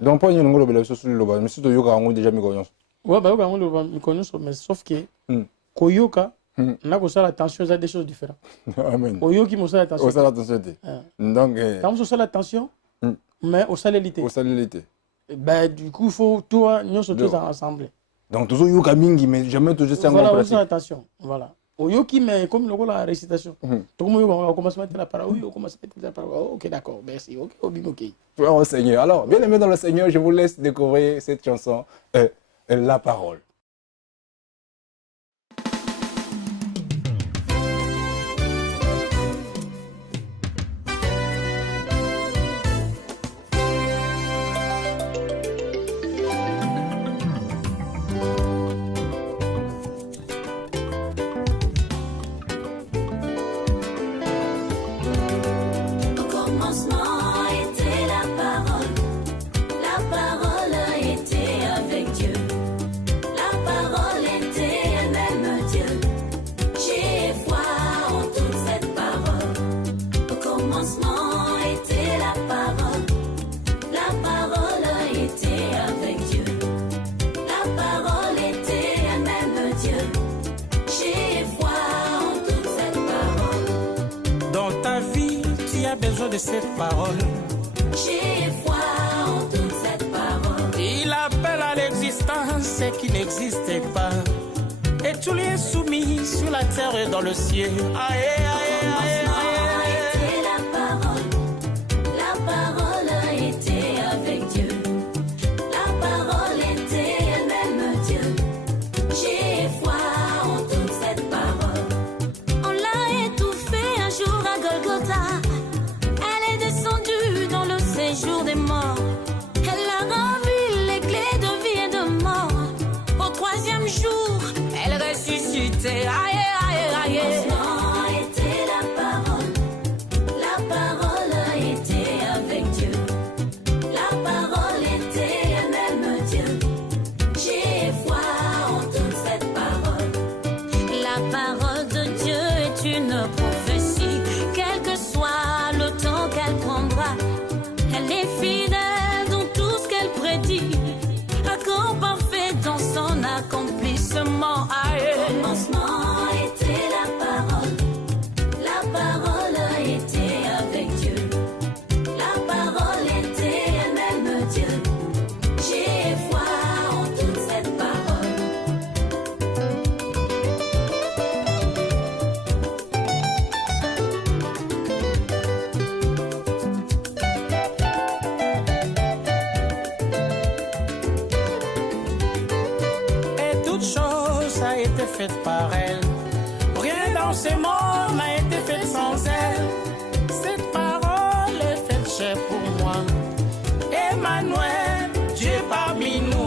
Donc, pas une ngolo bela sur le bas, monsieur de yoga on déjà mi connaissons. Ouais, bah yoga on mi connaissons, mais sauf que koyoka, n'a que ça l'attention, ça des choses différentes. Amen. Koyoki mo ça l'attention. Au ça l'attention. Donc, quand on ça l'attention, mais au salélité. Au salélité. Ben du coup, il faut toi, nous sommes tous ensemble. Donc toujours yoga mingi, mais jamais toujours ça en pratique. Voilà, attention, voilà. Oyoki, mais comme le la récitation. Tout le monde va commencer à mettre la parole. Oui, on commence à mettre la parole. Ok, d'accord, merci. Ok, ok. Oh Seigneur. Alors, bien aimé dans le Seigneur, je vous laisse découvrir cette chanson, La Parole. Besoin de cette parole. J'ai foi en toute cette parole. Il appelle à l'existence ce qui n'existait pas. Et tout lui est soumis sur la terre et dans le ciel. Aïe, aïe, aïe, aïe. La parole était avec Dieu. La parole était elle-même Dieu. J'ai foi en toute cette parole. On l'a étouffé un jour à Golgotha. Jour des morts, elle a rempli les clés de vie et de mort. Au troisième jour, elle ressuscitait. Aïe, aïe, aïe. Était la parole. faite par elle. Rien dans ce monde n'a été fait sans elle. Cette parole est faite chère pour moi. Emmanuel, Dieu parmi nous.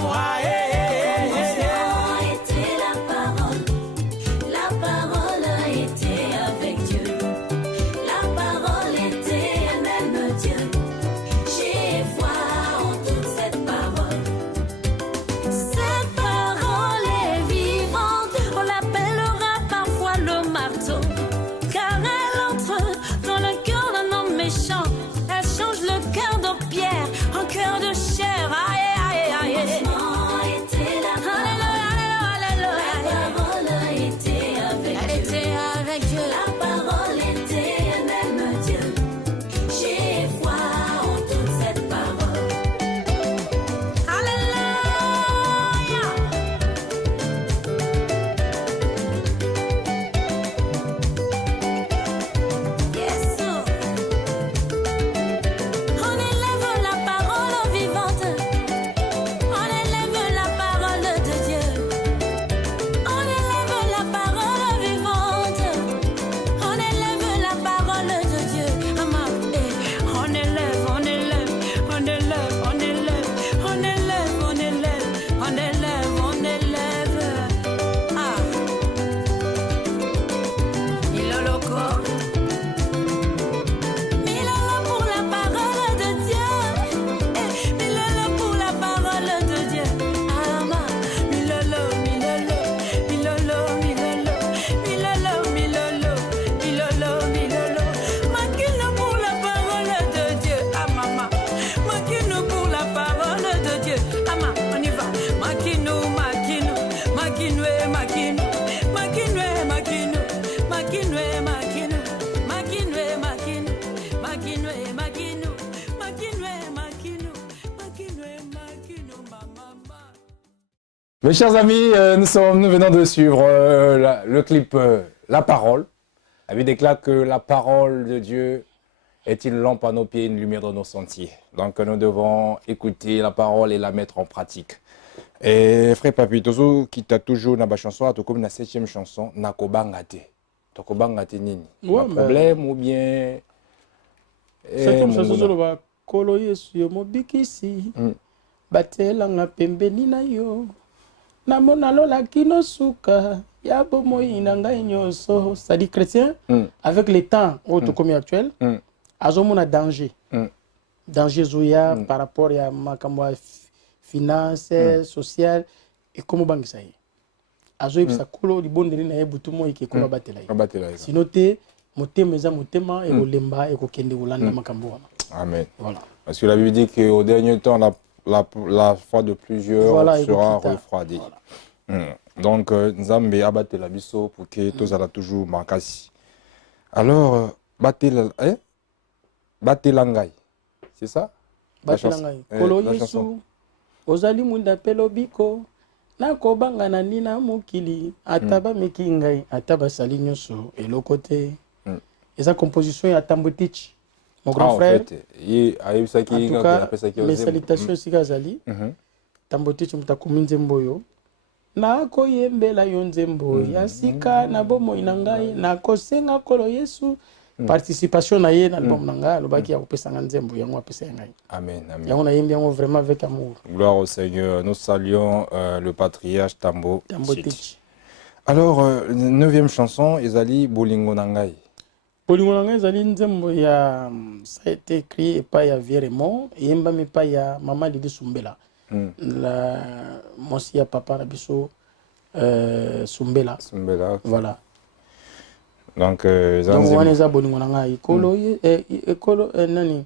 Mes chers amis, nous venons de suivre le clip La Parole. Avec déclare que la parole de Dieu est une lampe à nos pieds, une lumière dans nos sentiers. Donc nous devons écouter la parole et la mettre en pratique. Et frère Papi, Tozo qui t'a toujours dans la chanson, comme la 7e chanson, Nakobangate. Nakobangate nini? Ouais, Un problème ou bien. 7e chanson, va Kolo Yesu yo mobikisi. Batelanga pembeni na yo. Namona lola kino suka. Yabo moi nanga nyonso. C'est-à-dire chrétien, avec le temps comme actuel, azomona danger. Danger zoya par rapport à makamwa finance, social et comment bangisa yi. Azo ibisa kolo libondeli na yebutu moi ke kolo batela yi. Sinote motema eza motema et olemba et kokende olanda makambo wana. Amen. Voilà. Parce que la Bible dit qu'au dernier temps, la foi de plusieurs voilà, sera refroidie. Voilà. Donc, Nzambe a battu la biso pour que tous allons toujours marquasi. Alors, battu langai, c'est ça? Battu langai. Kolo Yesu, ozali munda pelo biko, na kobanga na nina mukili, ataba mekingai, ataba sali nyoso, et le côté. Et sa composition est à Tambotich. Mon grand frère, en tout cas, mes salutations aussi Gazali. Tambotich mutakumu nzembo yo. Na koyembela yo nzembo ya sika na bomo inangai na kosenga kolo Yesu. Participation na ye na album nanga lobaki ya kopesa nzembo yango apesa ngai. Amen, amen. Yango na yembi yango vraiment avec amour. Gloire au Seigneur. Nous saluons le patriarche Tambotich. Alors, 9e chanson, Ezali Bolingo Nangai. Bolingo Nangai ezali nzembo ya ça a été écrit par ya Vieremont et mbami pa ya Maman Lidi Sumbela. La monsieur papa Rabiso Sumbela. Sumbela. Voilà. Donc on eza Bolingo Nangai kolo ekolo nani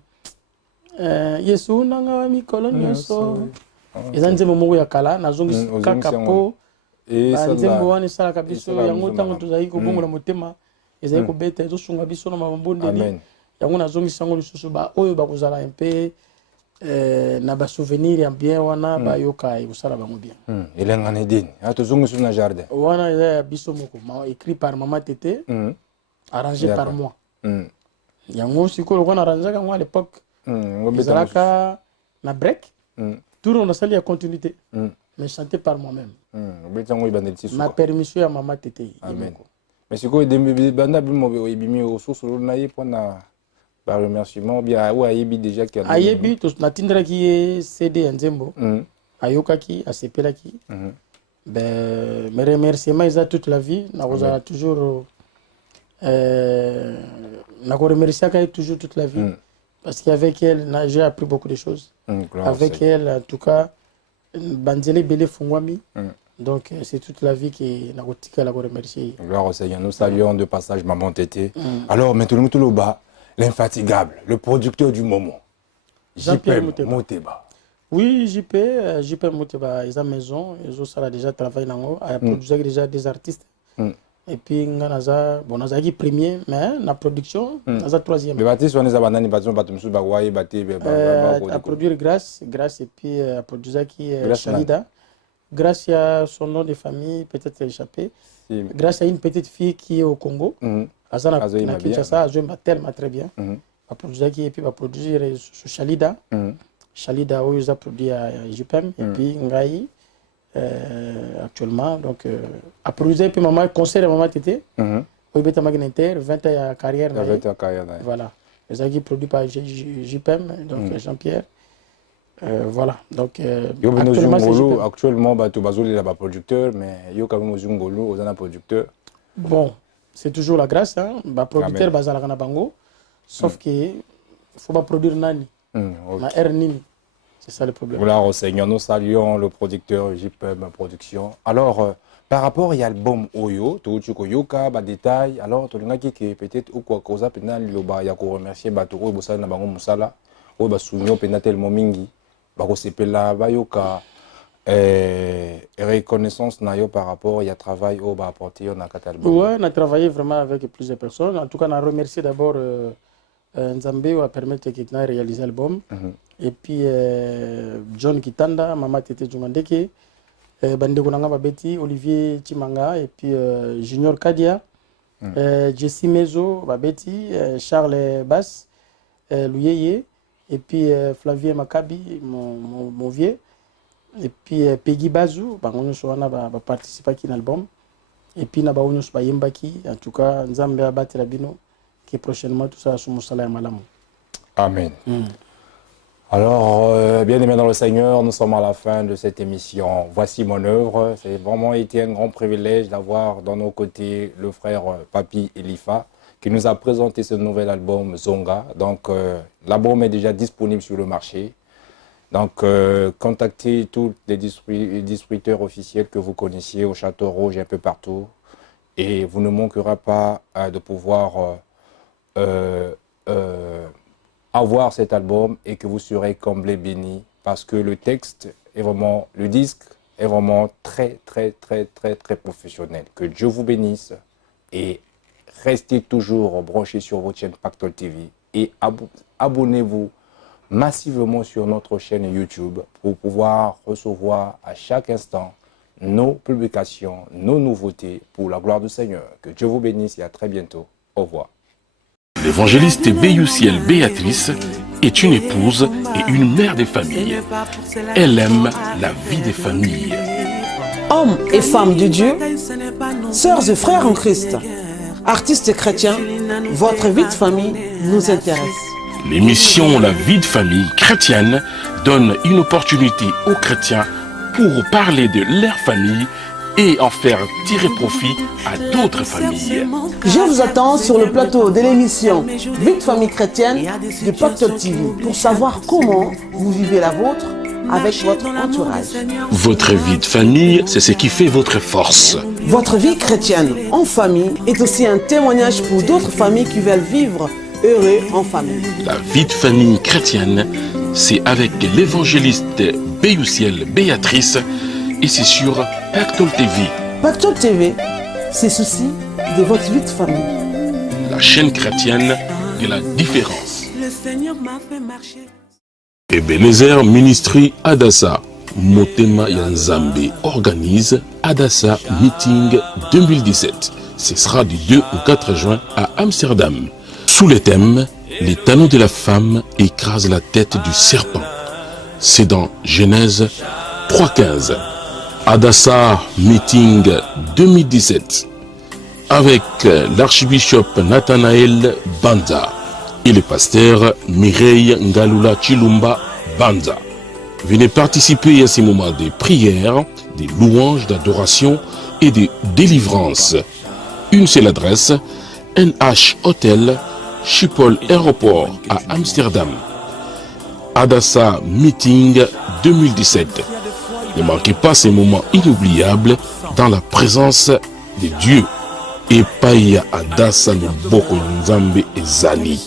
Yesu nanga wa mikolo nyonso. Eza nzembo moko ya kala nazongi kaka po nzembo wana sala kabiso yango tango tozali kobongola motema. Ezali kobeta ezosunga biso na mabondeli yango nazongisa ngo lisusu ba oyo bakozala un peu na ba souvenir ya bien wana ba yoka ekosala bango bien. Elenga nedini atozongisa na jardin wana ya biso moko écrit par Maman Tété, arrangé par moi. Yango sikoyo ko na arrangé kango à l'époque ezalaka na break tout on a sali ya continuité mais chanter par moi-même. Ma permission à maman Tété. Amen. Mais c'est quoi, des bandes, ils ont ressources, on a par remerciement, bien, ou Ayebi déjà qui a. Ayebi, tout na tindra qui est CD Nzembo, Ayoka qui, Asepela qui. Ben, mes remerciements, ils ont toute la vie. Nous avons toujours. Nous avons remercié toujours toute la vie. Parce qu'avec elle, j'ai appris beaucoup de choses. Avec elle, en tout cas, Banzele Bele Fungwami. Donc, c'est toute la vie qui nous avons remercié. Gloire au Seigneur. Nous saluons de passage Maman Tété. Alors, maintenant, tout le bas, l'infatigable, le producteur du moment, Jean-Pierre Moteba. Oui, JP Moteba, ils ont maison, ils ont déjà travaillé dans le produit déjà des artistes. Et puis, on a qui premier, mais la production, on a troisième. Les artistes, on a produire grâce, et puis à produire qui est Chalida. Grâce à son nom de famille, peut-être échappé. Grâce à une petite fille qui est au Congo. Azana Kinshasa, je m'appelle très bien. A produire qui et puis va produire sur Chalida. Chalida où ils ont produit à JPM et puis Ngai actuellement donc a produit puis maman concert maman Tété. Au Beta Magnétaire 20 ans de carrière. Voilà. Les qui produit par JPM donc Jean-Pierre. Voilà, donc actuellement, il est producteur, mais il y a quand même un producteur. Bon, c'est toujours la grâce, hein. Producteur basé à la Bango, sauf qu'il ne faut pas produire Nani. C'est ça le problème. Voilà, au Seigneur, nous saluons le producteur JPM Production. Alors, par rapport à l'album Oyo, tu as Yoka, détail, alors tu as dit peut-être ou quoi cause, il y a remercier Batoro, Bossala, Bango Moussala, ou Bassounio, Penatel Momingi. Bakosepela bayoka reconnaissance nayo par rapport à travail au ba apporté on a catalbum. Ouais, on a travaillé vraiment avec plusieurs personnes. En tout cas, on a remercié d'abord Nzambe qui a permis de réaliser l'album. Et puis John Kitanda, Mama Tété Djumandeke, Bande Konanga Babeti, Olivier Chimanga et puis Junior Kadia, Jessie Mezo Babeti, Charles Bass, Louyeye. Et puis Flavien Makabi, mon vieux. Et puis Peggy Bazou, on a participé à l'album. Et puis on a Yembaki, en tout cas, Nzambe Abati Rabino, qui est prochainement tout ça sur Moussala et Malamou. Amen. Alors, bien aimé dans le Seigneur, nous sommes à la fin de cette émission. Voici mon œuvre. C'est vraiment été un grand privilège d'avoir dans nos côtés le frère Papi Elifa, qui nous a présenté ce nouvel album Zonga. Donc l'album est déjà disponible sur le marché. Donc contactez tous les distributeurs officiels que vous connaissiez au Château Rouge un peu partout. Et vous ne manquerez pas de pouvoir avoir cet album et que vous serez comblés, bénis. Parce que le texte est vraiment, le disque est vraiment très professionnel. Que Dieu vous bénisse et restez toujours branchés sur votre chaîne Pactole TV et abonnez-vous massivement sur notre chaîne YouTube pour pouvoir recevoir à chaque instant nos publications, nos nouveautés pour la gloire du Seigneur. Que Dieu vous bénisse et à très bientôt. Au revoir. L'évangéliste Béousiel Béatrice est une épouse et une mère de famille. Elle aime la vie des familles. Hommes et femmes de Dieu, sœurs et frères en Christ, artistes chrétiens, votre vie de famille nous intéresse. L'émission La vie de famille chrétienne donne une opportunité aux chrétiens pour parler de leur famille et en faire tirer profit à d'autres familles. Je vous attends sur le plateau de l'émission Vie de famille chrétienne de Pactole TV pour savoir comment vous vivez la vôtre avec votre entourage. Votre vie de famille, c'est ce qui fait votre force. Votre vie chrétienne en famille est aussi un témoignage pour d'autres familles qui veulent vivre heureux en famille. La vie de famille chrétienne, c'est avec l'évangéliste Béousiel Béatrice et c'est sur Pactole TV. Pactole TV, c'est ceci de votre vie de famille. La chaîne chrétienne de la différence. Le Seigneur m'a fait marcher. Ebenezer Ministry Adassa, Motema Yanzambe organise Adassa Meeting 2017. Ce sera du 2 au 4 juin à Amsterdam. Sous le thème, les talons de la femme écrasent la tête du serpent. C'est dans Genèse 3,15. Adassa Meeting 2017 avec l'archibishop Nathanaël Banza et le pasteur Mireille Ngalula Chilumba Banza. Venez participer à ces moments de prière, de louanges, d'adoration et de délivrance. Une seule adresse, NH Hotel, Schiphol Aéroport à Amsterdam. Adassa Meeting 2017. Ne manquez pas ces moments inoubliables dans la présence de Dieu. Et Paya Adassa no boko nzambe ezali.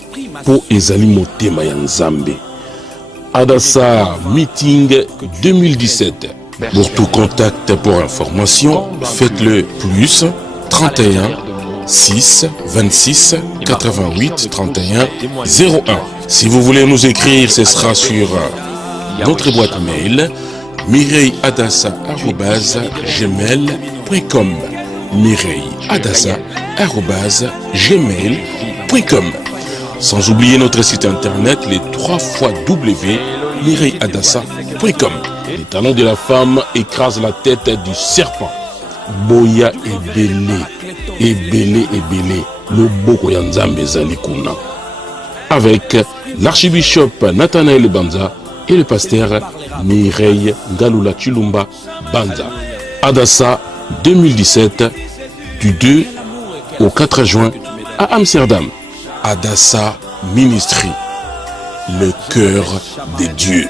Po ezali motema ya nzambe. Adassa Meeting 2017. Pour tout contact pour information, faites-le plus 31 6 26 88 31 01. Si vous voulez nous écrire, ce sera sur notre boîte mail mireilleadassa@gmail.com mireilleadassa@gmail.com. Sans oublier notre site internet, les 3 mireilleadassa.com. Les talons de la femme écrasent la tête du serpent. Boya et belé, le boko ya nzambe zali kuna. Avec l'archibishop Nathanaël Banza et le pasteur Mireille Ngalula Chilumba Banza. Adassa 2017, du 2 au 4 juin à Amsterdam. Adassa Ministry, le cœur de Dieu.